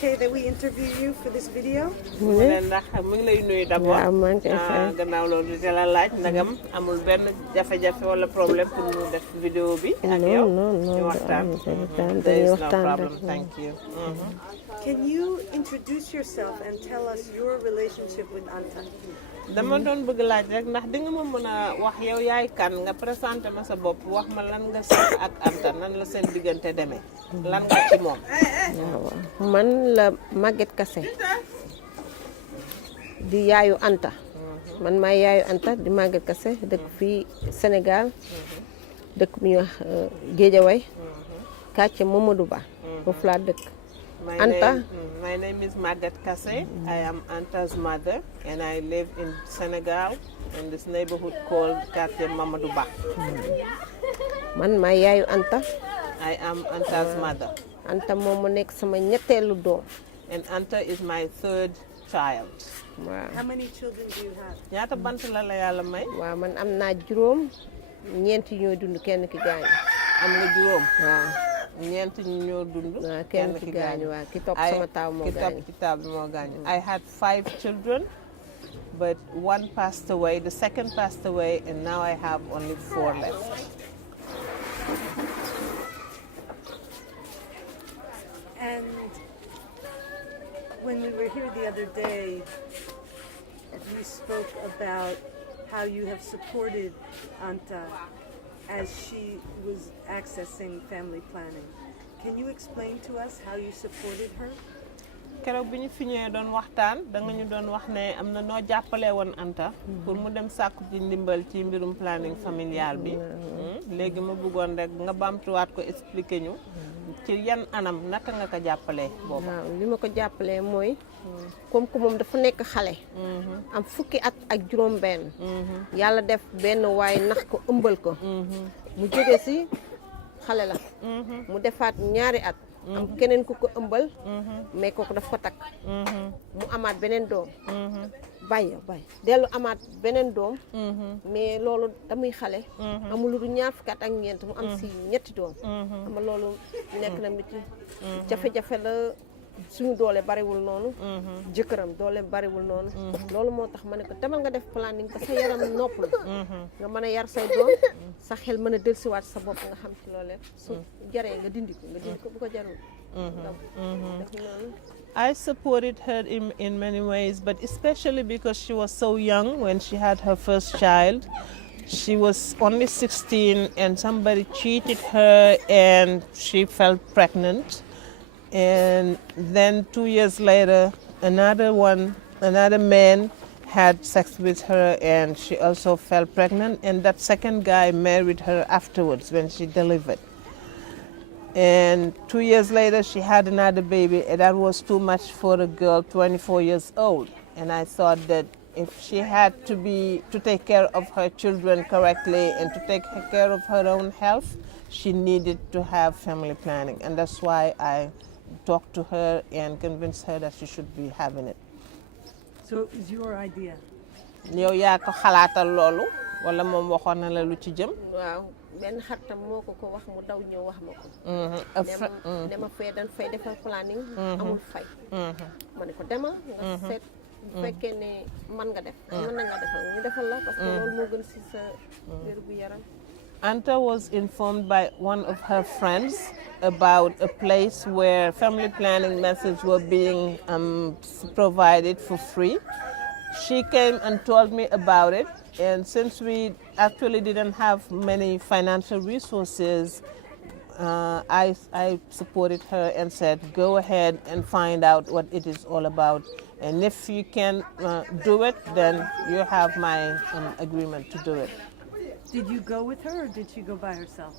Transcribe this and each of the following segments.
okay that we interview you for this video? mu ne ndax mu ngi lay nuyu d'abord. waaw maa ngi koy fay. gannaaw loolu di la laaj ndagam amul benn jafe-jafe wala problème pour ñu def vidéo bi. ak yow ñu waxtaan. There is no problem. Thank you. Can you introduce yourself and tell us your relationship with Anta? dama doon bëgg laaj rek ndax di nga ma mën a wax yow yaay kan nga présenté ma sa bopp wax ma lan nga seq ak Anta nan la seen diggante demee lan nga ci moom. waaw man la Maguette Kassé di yaayu Anta. man maay yaayu Anta di Maguette Kassé dëkk fii Sénégal dëkk bu ñuy wax Guédiawaye quartier Mamadou Ba foofu laa dëkk. Anta. My name is Maguette Kassé. I am Anta's mother and I live in Senegal in this neighborhood called quartier Mamadou Ba. man maay yaayu Anta. I am Anta's mother. Anta moom mu nekk sama ñetteelu doom. And Anta is my third child. waaw. How many children do you have? ñaata bant la la yàlla may. waaw man am naa juróom ñeenti ñooy dund kenn ki gaañu. am nga juróom. waaw. ñeent ñi ñoo dund. waaw kenn ki gaañu waaw ki topp sama taaw moo gaañu. ki topp moo gaañu. I had 5 children, but one passed away. The second passed away, and now I have only 4 left. And when we were here the other day, we spoke about how you have supported Anta as she was accessing family planning. Can you explain to us how you supported her? keroog bi ñu fi ñëwee doon waxtaan da nga ñu doon wax ne am na noo jàppale woon Anta pour mu dem sàkku ci ndimbal ci mbirum planning familial bi. léegi ma bëggoon rek nga bamtuwaat ko expliquer ñu ci yan anam naka nga ko jàppalee boobu. waaw li ma ko jàppalee mooy. comme que moom dafa nekk xale. am fukki at ak juróom benn. yàlla def benn waay nax ko ëmbal ko. mu jóge si xale la. mu defaat ñaari at. am keneen ku ko ëmbal. mais kooku daf ko takk. mu amaat beneen doom. bàyyi dellu amaat beneen doom. mais loolu damuy xale. amul lu du ñaar fukki at ak ñeent mu am si ñetti doom. ama loolu nekk na miti jafe-jafe la. suñu doole bariwul noonu. jëkkëram doole bariwul noonu. loolu moo tax ma ne ko demal nga def planning ba sa yaram nopplu. nga mën a yar say doom sa xel mën a dellusiwaat sa bopp nga xam ci loolee su jaree nga dindi ko bu ko jarul. I supported her in many ways, but especially because she was so young when she had her first child. She was only 16 and somebody cheated her and she fell pregnant. And then 2 years later, another man had sex with her and she also fell pregnant. And that second guy married her afterwards when she delivered. And 2 years later, she had another baby, and that was too much for a girl 24 years old. And I thought that if she had to take care of her children correctly and to take care of her own health, she needed to have family planning. And that's why I talked to her and convinced her that she should be having it. So it was your idea? yow yaa ko xalaatal loolu wala moom waxoon na la lu ci jëm? waaw benn xaritam moo ko wax mu daw ñëw wax ma ko. dama fee dañ fay defal planning. amul fay. ma ne ko demal nga seet bu fekkee ne mën nga def. mën na nga defal ñu defal la parce que loolu moo gën si sa wér gu yaram. Anta was informed by one of her friends about a place where family planning methods were being provided for free. She came and told me about it, and since we actually didn't have many financial resources, I supported her and said, go ahead and find out what it is all about. And if you can do it, then you have my agreement to do it. Did you go with her or did she go by herself?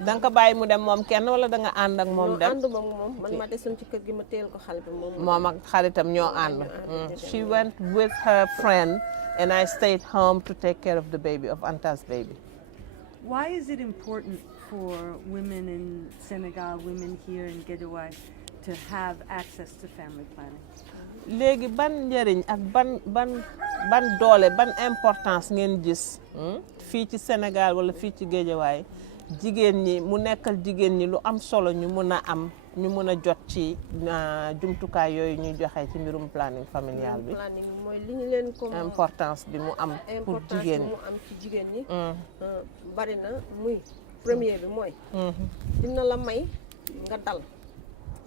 Da nga ko bàyyi mu dem moom kenn wala da nga ànd ak moom dem? ànduma ak moom man ma desoon ci kër gi ma teel ko xale bi moom ak xaritam ñoo ànd. She went with her friend and I stayed home to take care of the baby, of Anta's baby. Why is it important for women in Senegal, women here in Guédiawaye, to have access to family planning? léegi ban njëriñ ak ban doole ban importance ngeen gis fii ci Sénégal wala fii ci Guédiawaye jigéen ñi mu nekkal jigéen ñi lu am solo ñu mën a am ñu mën a jot ci jumtukaay yooyu ñuy joxe ci mbirum planning familial bi. planning mooy li ñu leen ko importance bi mu am pour jigéen ñi. mu am ci jigéen ñi. bari na muy premier bi mooy. dina la may nga dal.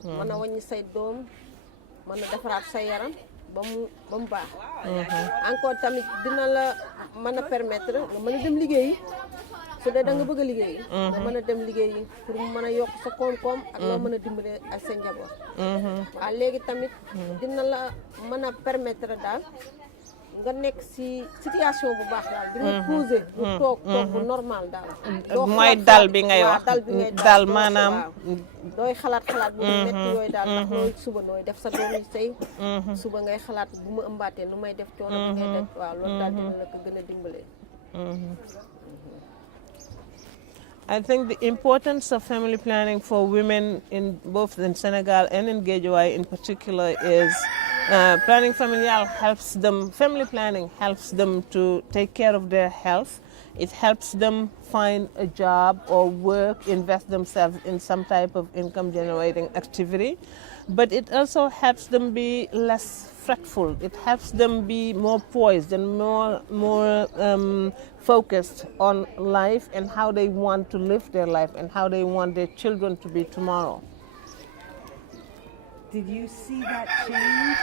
mën a wàññi say doom mën a defaraat sa yaram ba mu baax. encore tamit dina la mën a permettre nga mën a dem liggéeyi. su dee da nga bëgg a liggéey nga mën a dem liggéey pour mu mën a yokk sa koom-koom ak loo mën a dimbale ak sa njaboot. waaw léegi tamit dina la mën a permettre daal nga nekk si situation bu baax daal di nga posé bu toog bu normal daal mooy dal bi ngay wax dal maanaam dooy xalaat bu metti yooyu daal ndax nooy suba nooy def sa doom yi sëy suba ngay xalaat bu ma ëmbaatee nu may def coono bi ngay def waaw loolu daal dina la ko gën a dimbale. I think the importance of family planning for women in both in Senegal and in Guédiawaye in particular is family planning helps them to take care of their health. It helps them find a job or work, invest themselves in some type of income generating activity. But it also helps them be less fretful. It helps them be more poised and more focused on life and how they want to live their life and how they want their children to be tomorrow. Did you see that change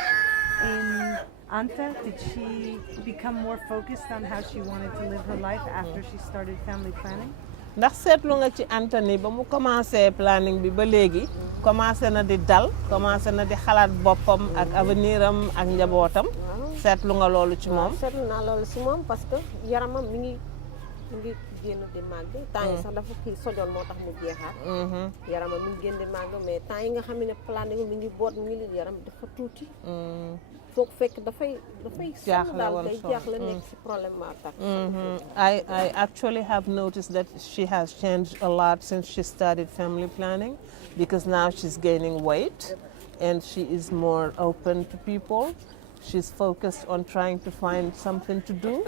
in Anta? Did she become more focused on how she wanted to live her life after she started family planning? ndax seetlu nga ci Anta ni ba mu commencé planning bi ba léegi commencé na di dal commencé na di xalaat boppam ak avenir am ak njabootam seetlu nga loolu ci moom. seetlu naa loolu ci moom parce que yaramam mi ngi génn di màgg temps yi sax dafa kii sojoon moo tax mu jeexaat. yaramam mi ngi génn di màgg mais temps yi nga xam ne planning mi ngi boot mi ngi yaram dafa tuuti. foog fekk dafay sonn daal day jaaxle nekk ci problème ma attaque. I actually have noticed that she has changed a lot since she started family planning because now she's gaining weight and she is more open to people. She's focused on trying to find something to do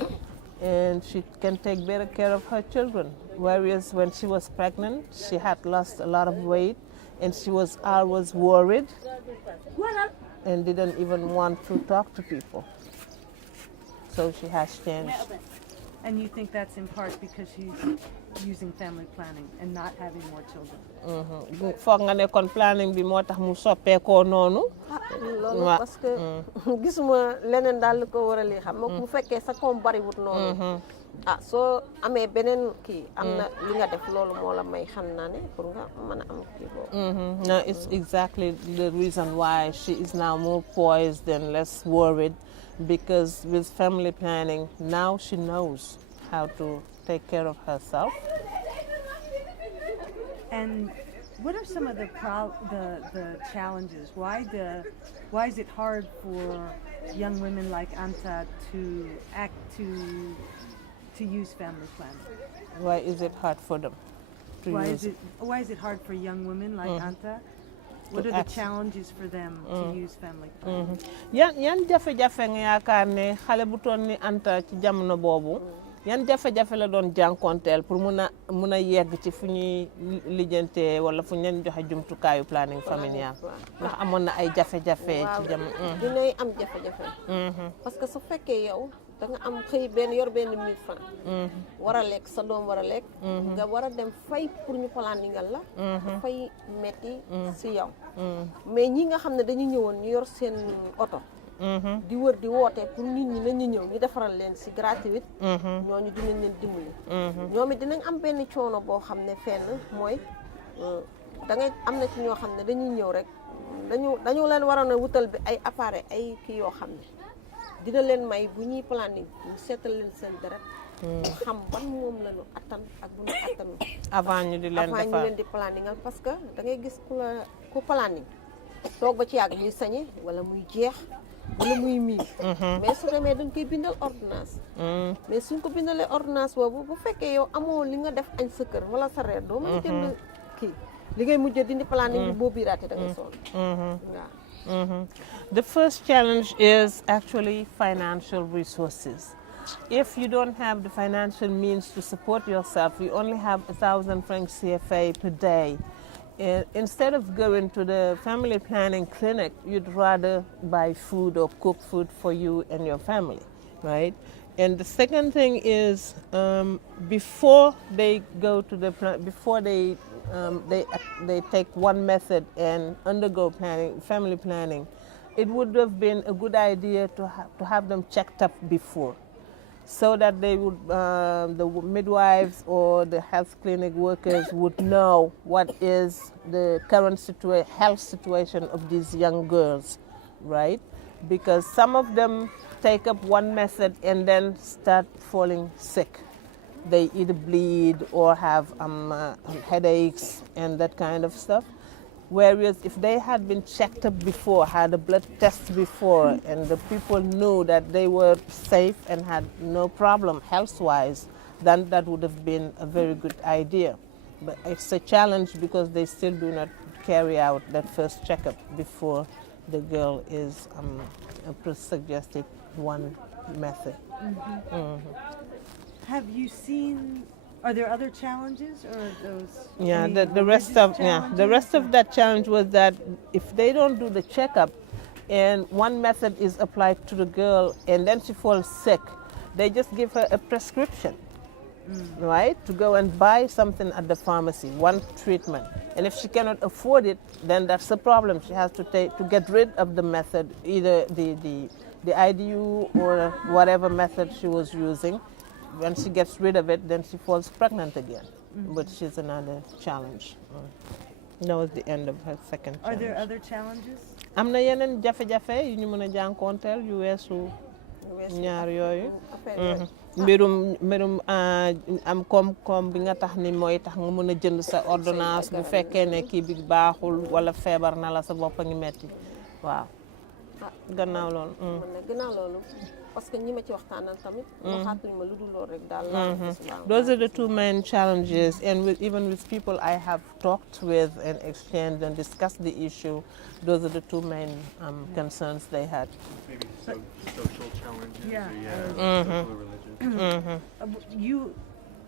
and she can take better care of her children. Whereas when she was pregnant, she had lost a lot of weight and she was always worried and didn't even want to talk to people. So she has changed. And you think that's in part because she's using family planning and not having more children? foog nga ne kon planning bi moo tax mu soppeekoo noonu. loolu parce que gisuma leneen daal lu ko waral xam nga bu fekkee sa koom bariwut noonu. soo amee beneen kii am na li nga def loolu moo la may xam naa ne pour nga mën a am kii boobu. No, it's exactly the reason why she is now more poised and less worried because with family planning now she knows how to take care of herself. And what are some of the challenges? Why is it hard for young women like Anta to use family planning? Why is it hard for them to use it? Why is it hard for young women like Anta? What are the challenges for them to use family planning? yan jafe-jafe nga yaakaar ne xale bu toll ni Anta ci jamono boobu yan jafe-jafe la doon jànkonteel pour mun a yegg ci fu ñuy lijjantee wala fu ñu leen joxe jumtukaayu planning familial ndax amoon na ay jafe-jafe ci jamono. dinay am jafe-jafe. parce que su fekkee yow da nga am xëy yor benn 1000 francs war a lekk sa doom war a lekk nga war a dem fay pour ñu planningal la fay metti si yow mais ñi nga xam ne dañu ñëwoon ñu yor seen oto di wër di woote pour nit ñi nañu ñëw ñu defaral leen si gratuit ñooñu dinañ leen dimbali ñoom it dinañ am benn coono boo xam ne fenn mooy da ngay am na ci ñoo xam ne dañuy ñëw rek dañu leen waroon a wutal bi ay appareil ay kii yoo xam ne dina leen may bu ñuy planning ñu seetal leen seen deret xam ban moom la ñu attan ak bu ñu attanu avant ñu leen di planningal parce que da ngay gis ku planning toog ba ci yàgg muy sañe wala muy jeex wala muy miin mais su demee dañ koy bindal ordonnance mais suñ ko bindalee ordonnance boobu bu fekkee yow amoo li nga def añ sa kër wala sa reer doo mën jënd kii li ngay mujjee dindi planning bi boo biiraate da ngay sonn waaw. The first challenge is actually financial resources. If you don't have the financial means to support yourself, you only have 1,000 francs CFA per day. And instead of going to the family planning clinic, you'd rather buy food or cook food for you and your family, right? And the second thing is before they go to the before they take one method and undergo planning, family planning, it would have been a good idea to have them checked up before, so that they would, the midwives or the health clinic workers would know what is the current health situation of these young girls, right? Because some of them take up one method and then start falling sick. They either bleed or have headaches and that kind of stuff. Whereas if they had been checked up before, had a blood test before, and the people knew that they were safe and had no problem health-wise, then that would have been a very good idea. But it's a challenge because they still do not carry out that first checkup before the girl is suggested one method. Have you seen? Are there other challenges, or are those? Yeah, the rest of that challenge was that if they don't do the checkup, and one method is applied to the girl, and then she falls sick, they just give her a prescription, right, to go and buy something at the pharmacy, one treatment. And if she cannot afford it, then that's the problem. She has to get rid of the method, either the IDU or whatever method she was using. When she gets rid of it, then she falls pregnant again, which is another challenge. That was the end of her second challenge. Are there other challenges? am na yeneen jafe-jafe yu ñu mën a jànkoonteel yu weesu ñaar yooyu. mbirum am koom-koom bi nga tax ni mooy tax nga mën a jënd sa ordonnance bu fekkee ne kii bi baaxul wala feebar na la sa bopp a ngi metti waaw. gannaaw loolu. gannaaw loolu parce que ñi ma ci waxtaanal tamit. waxaatuñ ma lu dul loolu rek daal. Those are the two main challenges, and even with people I have talked with and exchanged and discussed the issue, those are the two main concerns they had. Maybe social challenges. Yeah. Social or religious.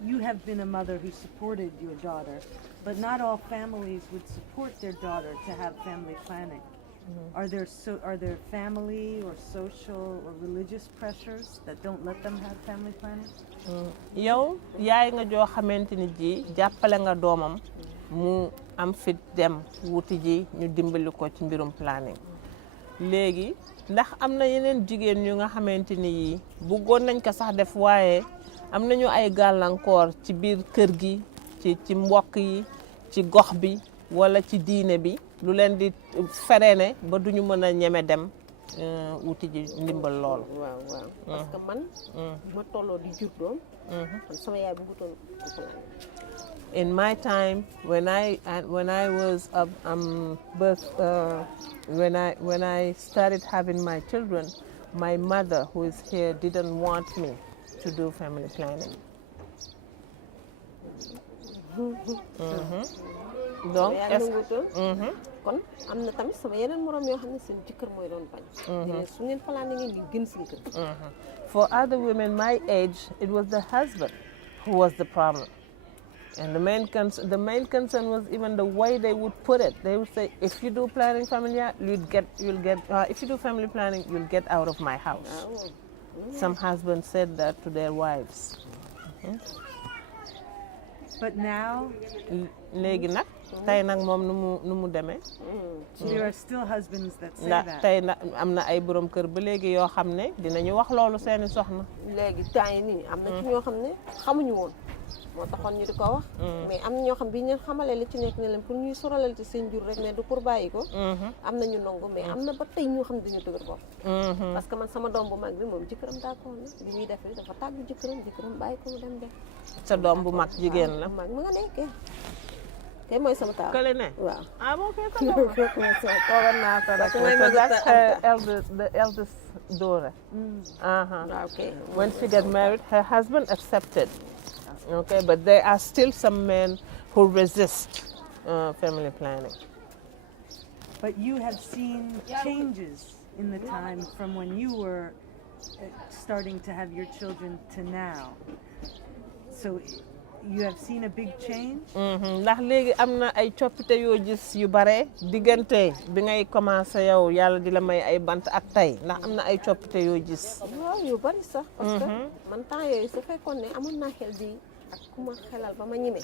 You have been a mother who supported your daughter, but not all families would support their daughter to have family planning. Are there family or social or religious pressures that don't let them have family planning? yow yaay nga joo xamante ni ji jàppale nga doomam mu am fit dem wuti ji ñu dimbali ko ci mbirum planning. léegi ndax am na yeneen jigéen yu nga xamante ni yi bëggoon nañ ko sax def waaye am nañu ay gàllankoor ci biir kër gi ci mbokk yi ci gox bi wala ci diine bi lu leen di ferene ba duñu mën a ñeme dem wuti ji ndimbal lool. waaw parce que man ma tolloo di jur doom man sama yaay bëggutoon ko planning. In my time, when I was when I started having my children, my mother, who is here, didn't want me to do family planning. Donc, kon am na tamit sama yeneen morom yoo xam ne seen jëkkër mooy doon bañ. su ngeen planning ngeen gën seen kër. For other women my age, it was the husband who was the problem. And the main concern was even the way they would put it. They would say, if you do planning family, if you do family planning, you'll get out of my house. Some husbands said that to their wives. But now, léegi nag tey nag moom nu mu demee. there are still husbands that say that. tey nag am na ay borom kër ba léegi yoo xam ne dinañu wax loolu seeni soxna. léegi temps yi nii am na ci ñoo xam ne xamuñu woon moo taxoon ñu di ko wax. mais am na ñoo xam bi ñu leen xamalee li ci nekk ne leen pour ñuy soralal ci seen jur rek ne du pour bàyyi ko. am na ñu nangu mais am na ba tey ñoo xam ne dañu dëgër bopp. parce que man sama doom bu mag bi moom jëkkëram d'accord na li muy def dafa tàggu jëkkëram bàyyi ko mu dem def. sa doom bu mag jigéen la. mag mu nga nekkee kay mooy sama taaw. kële ne waaw. ah bon kay sa doom toogoon naa ko rek. so that's the eldest daughter. Okay. When she got married, her husband accepted. Okay, but there are still some men who resist family planning. But you have seen changes in the time from when you were starting to have your children to now. So you have seen a big change? ndax léegi am na ay coppite yoo gis yu bare diggante bi ngay commencé yow yàlla di la may ay bant ak tey ndax am na ay coppite yoo gis. waaw yu bari sax. parce que man temps yooyu su fekkoon ne amoon naa xel bi ak ku ma xelal ba ma ñime.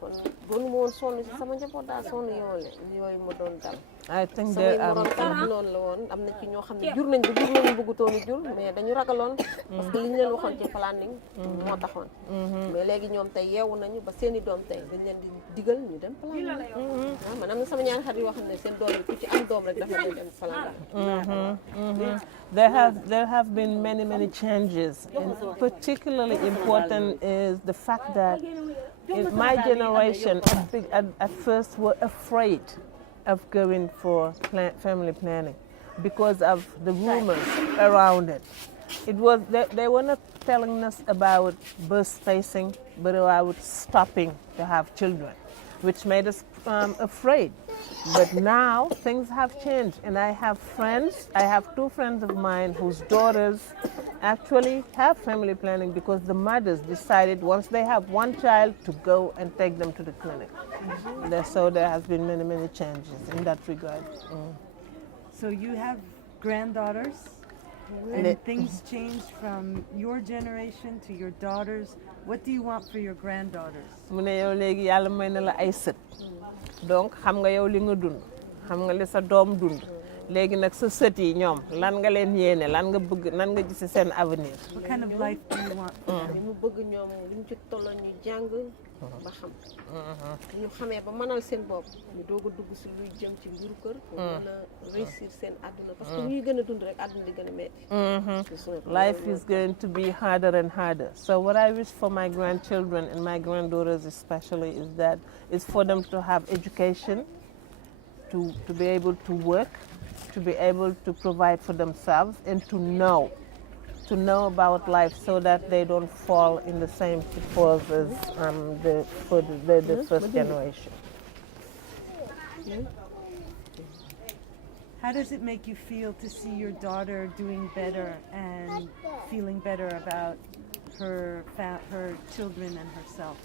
kon doonu ma woon sonn si sama njaboot daa sonn yooyu ma doon dal. I think samay there morom tamit noonu la woon am na ci ñoo xam ne jur nañ ba jur nañu bëggutoon a jur mais dañu ragaloon. parce que li ñu leen waxoon ci planning. moo taxoon. mais léegi ñoom tey yeewu nañu ba seen i doom tey dañ leen di digal ñu dem planning. waaw man am na sama ñaari xarit yoo xam ne seen doom yi ku ci am doom rek dafa leen dem planning. There have been many changes, and particularly important is the fact that in my generation at first were afraid of going for family planning because of the rumors around it. They were not telling us about birth spacing, but about stopping to have children, which made us afraid. But now things have changed, and I have two friends of mine whose daughters actually have family planning because the mothers decided once they have one child to go and take them to the clinic. So there has been many changes in that regard. So you have granddaughters, and things changed from your generation to your daughters. What do you want for your granddaughters? mu ne yow léegi yàlla may na la ay sët donc xam nga yow li nga dund xam nga li sa doom dund léegi nag sa sët yi ñoom lan nga leen yéene lan nga bëgg nan nga gis seen avenir. What kind of life do you want? li mu bëgg ñoom li mu ci tolloon ñu jàng ba xam ñu xamee ba mënal seen bopp ñu doog a dugg si luy jëm ci mbiru kër pour mën a réussir seen àdduna parce que ñuy gën a dund rek àdduna di gën a metti. Life is going to be harder and harder. So what I wish for my grandchildren and my granddaughters especially is for them to have education, to be able to work, to be able to provide for themselves, and to know about life so that they don't fall in the same pitfalls as the first generation. How does it make you feel to see your daughter doing better and feeling better about her children and herself?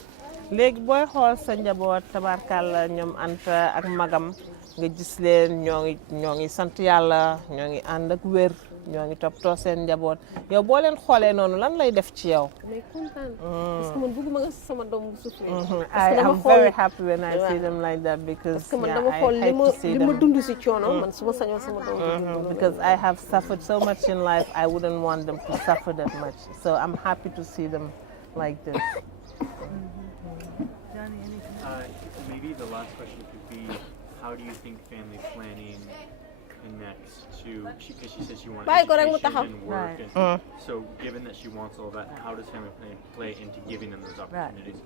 léegi booy xool sa njaboot tabarkàlla ñoom Anta ak magam nga gis leen ñoo ngi sant yàlla ñoo ngi ànd ak wér ñoo ngi toppatoo seen njaboot yow boo leen xoolee noonu lan lay def ci yow. mais kontaan. parce que man bëgguma nga sama doom bu souffrir. I am very happy when I see them like that because man dama xool li ma dund si coono man su ma sañoon sama doom. Because I have suffered so much in life, I wouldn't want them to suffer that much. So I'm happy to see them like this. Johnny, anything? Maybe the last question could be, how do you think family planning connects to, because she says she wants education and work, and so given that she wants all that, how does family planning play into giving them those opportunities?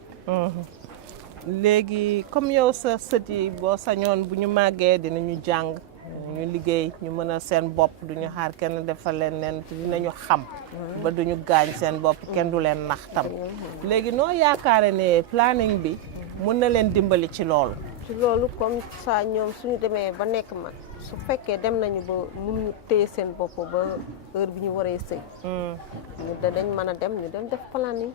léegi comme yow sa sët yi boo sañoon bu ñu màggee dinañu jàng ñu liggéey ñu mën a seen bopp duñu xaar kenn defal leen nen te dinañu xam ba duñu gaañ seen bopp kenn du leen nax tam léegi noo yaakaare ne planning bi mën na leen dimbali ci loolu. ci loolu comme ça ñoom suñu demee ba nekk mag su fekkee dem nañu ba mënuñu téye seen bopp ba heure bi ñu waree sëy ñu dañ mën a dem ñu dem def planning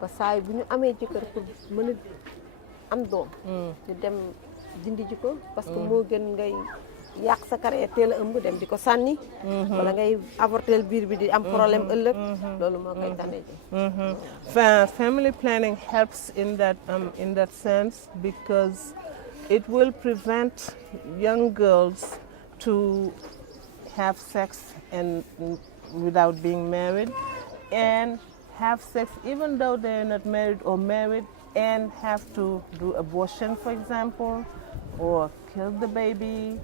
ba saa yi bu ñu amee jëkkër pour mën a am doom ñu dem dindi ji ko parce que moo gën ngay yàq sa carrière teel a ëmb dem di ko sànni wala ngay avorter biir bi di am problème ëllëg loolu moo koy tane ji. Family planning helps in that sense because it will prevent young girls to have sex and without being married and have sex even though they're not married or married and have to do abortion, for example, or kill the baby,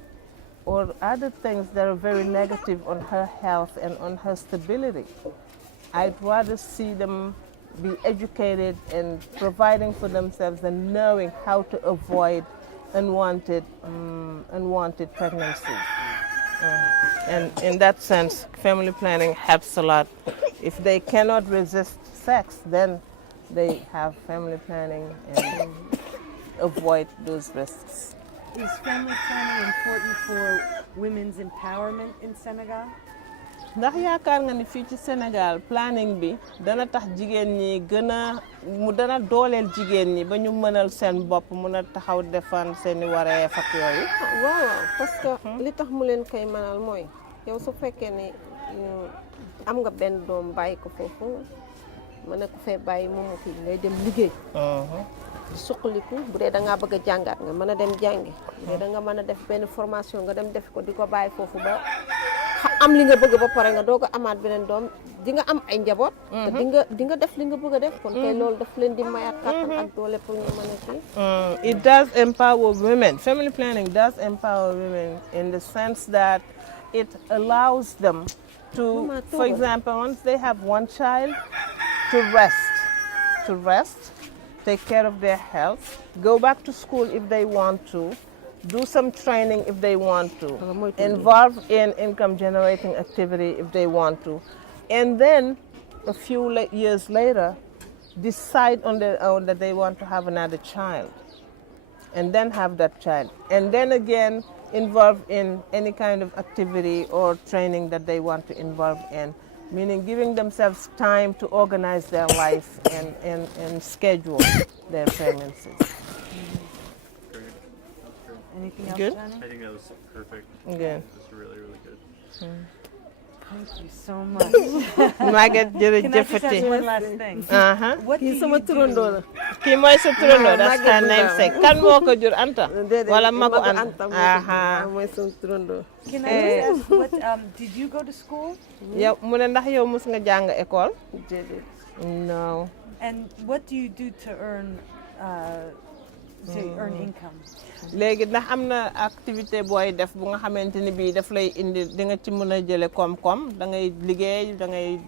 or other things that are very negative on her health and on her stability. I'd rather see them be educated and providing for themselves and knowing how to avoid unwanted pregnancies. And in that sense, family planning helps a lot. If they cannot resist sex, then they have family planning and avoid those risks. Is family planning important for women's empowerment in Senegal? ndax yaakaar nga ni fii ci Sénégal planning bi dana tax jigéen ñi gën a mu dana dooleel jigéen ñi ba ñu mënal seen bopp mën a taxaw defan seeni wareef ak yooyu. waaw parce que li tax mu leen koy mënal mooy yow su fekkee ne am nga benn doom bàyyi ko foofu mën a ko fee bàyyi moomu kii ngay dem liggéey. suqaliku bu dee da ngaa bëgg a jàngaat nga mën a dem jàngi. bu dee da nga mën a def benn formation nga dem def ko di ko bàyyi foofu ba am li nga bëgg ba pare nga doog a amaat beneen doom di nga am ay njaboot. te di nga def li nga bëgg a def. kon tey loolu daf leen di mayaat kàttan ak doole pour ñu mën a kii. It does empower women. Family planning does empower women in the sense that it allows them to, for example, once they have one child, to rest, take care of their health, go back to school if they want to, do some training if they want to, involve in income generating activity if they want to, and then a few years later decide on their own that they want to have another child, and then have that child, and then again involve in any kind of activity or training that they want to involve in, meaning giving themselves time to organize their life and schedule their pregnancies. Anything else, Good? Johnny? I think that was perfect. Good. That's really, really good. Thank you so much. Maguette Can I just ask jërëjëfati. one last thing? What do kii you sama turandoo la. Kii mooy sa turandoo, that's her namesake. Kan moo ko jur Anta? déedéet Wala magu Anta Anta? mooy sama turandoo. Can I just ask, what, did you go to school? Yow mu ne ndax yow mus nga jàng école? déedéet. No. And what do you do to earn income? Léegi ndax am na activité booy def bu nga xamante ni bii daf lay indi di nga ci mën a jële koom-koom da ngay liggéey da ngay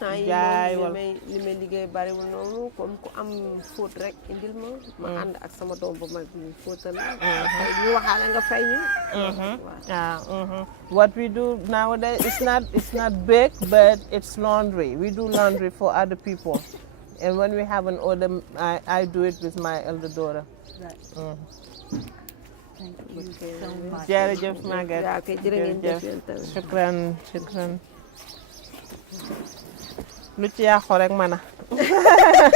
jaay wala li may liggéey bariwul noonu comme ku am fóot rek indil ma ànd ak sama doom bu mag bi fóotal ñu waxaale nga fay ñu. What we do nowadays it's not big but it's laundry. We do laundry for other people, and when we have an order I do it with my elder daughter. Right. Thank you so much. Jërëjëf Maguette. waaw kay jërë ngeen jëf yéen tamit. Shukran. Lu ci yàqu rek mana.